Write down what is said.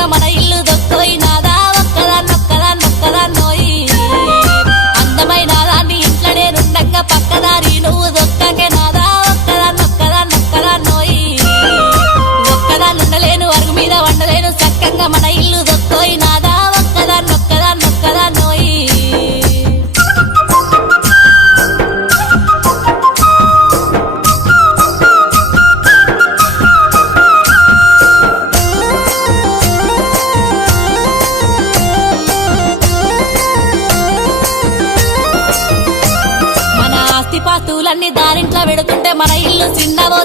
సక్కంగా మన ఇల్లు దొక్కోయి నాదా ఒక్కదాన్నొక్కదాన్నొక్కదాన్నోయి అందమైన దాన్ని ఇంట్లో నేనుండంగా పక్కదారి నువ్వు దొక్కకే నాదా ఒక్కదాన్నొక్కదాన్నొక్కదాన్నోయి ఒక్కదాన్నుండలేను అరుగు మీద వండలేను సక్కంగా మన ఇల్లు దొక్కోయి నాదా ఒక్కదాన్నొక్కదాన్నొక్కదాన్నోయి పాస్తులన్నీ దారింట్లో పెడుతుంటే మన ఇల్లు చిన్నవో